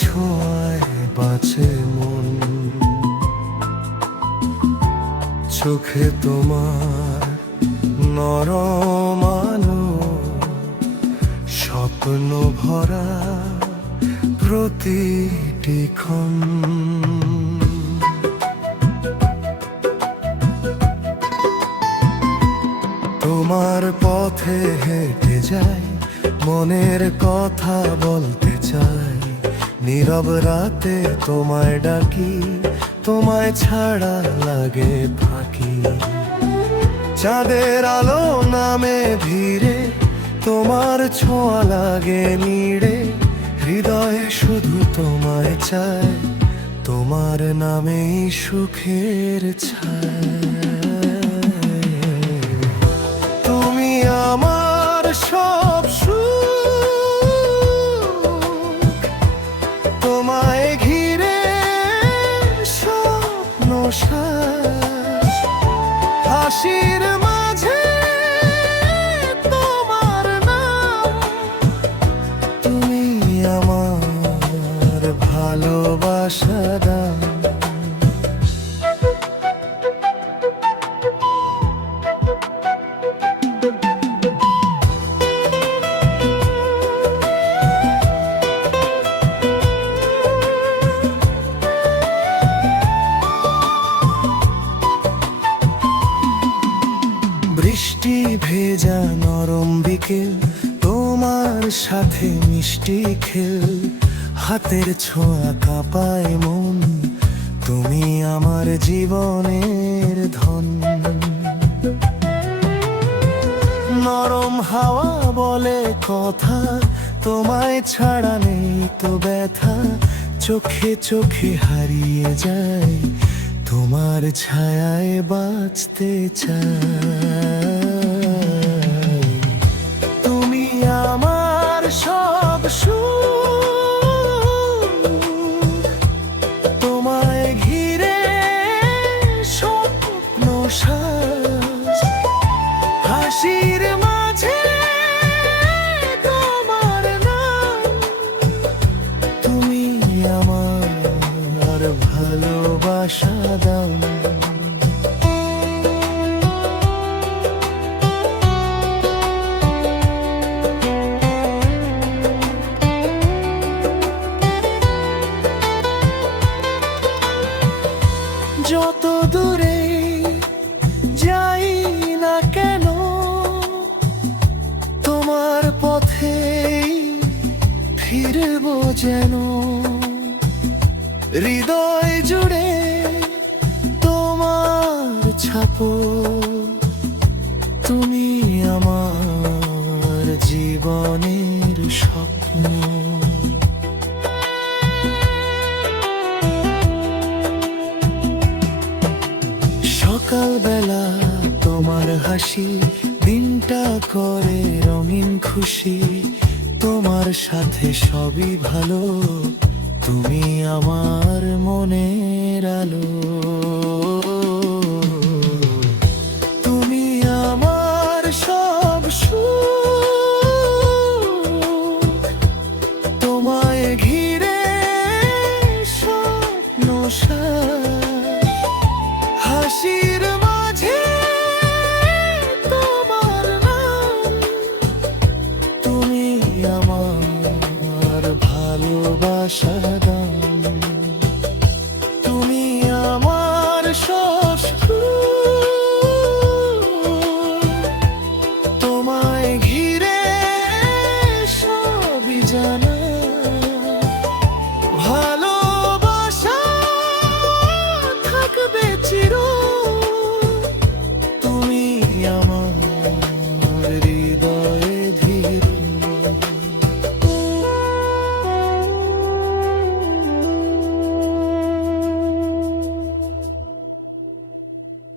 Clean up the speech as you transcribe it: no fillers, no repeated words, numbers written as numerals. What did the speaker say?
ছোঁয়ায় বাঁচে মন, চোখে তোমার নরম আলো, স্বপ্ন ভরা প্রতিটি ক্ষণ। তোমার পথে হেঁটে যাই, মনের কথা বলতে চাই, নীরব রাতে তোমায় ডাকি, তোমায় ছাড়া লাগে ফাঁকি। চাঁদের আলো নামে ধীরে, তোমার ছোঁয়া লাগে নিড়ে, হৃদয়ে শুধু তোমায় চাই, তোমার নামেই সুখের ছায়। তুমি আমার সব সুখ, তোমায় ঘিরে স্বপ্ন শ্বাস, হাসির মাঝে তোমার নাম, তুমি আমার ভালোবাসা দাও। বৃষ্টি ভেজা নরম বিকেল, তোমার সাথে মিষ্টি খেল, হাতের ছোঁয়া কাঁপায় মন, তুমি আমার জীবনের ধন। নরম হাওয়া বলে কথা, তোমায় ছাড়া নেই তো ব্যথা, চোখে চোখে হারিয়ে যায়, তোমার ছায়ায় বাঁচতে চাই। তুমি আমার সব সুখ, তোমায় ঘিরে স্বপ্ন শ্বাস, হাসির মাঝে তোমার নাম, তুমি আমার ভালোবাসা দাও। যত দূরে যাই না কেন, তোমার পথে ফিরবো যেন, হৃদয় জুড়ে তোমার ছাপো, তুমি আমার জীবনের স্বপ্ন। সকালবেলা তোমার হাসি, দিনটা করে রঙিন খুশি, তোমার সাথে সবই ভালো, তুমি আমার মনের আলো। তুমি আমার সব সুখ, তোমায় ঘিরে স্বপ্ন শ্বাস, হাসির মাঝে তোমার নাম, তুমি আমার ভালোবাসা।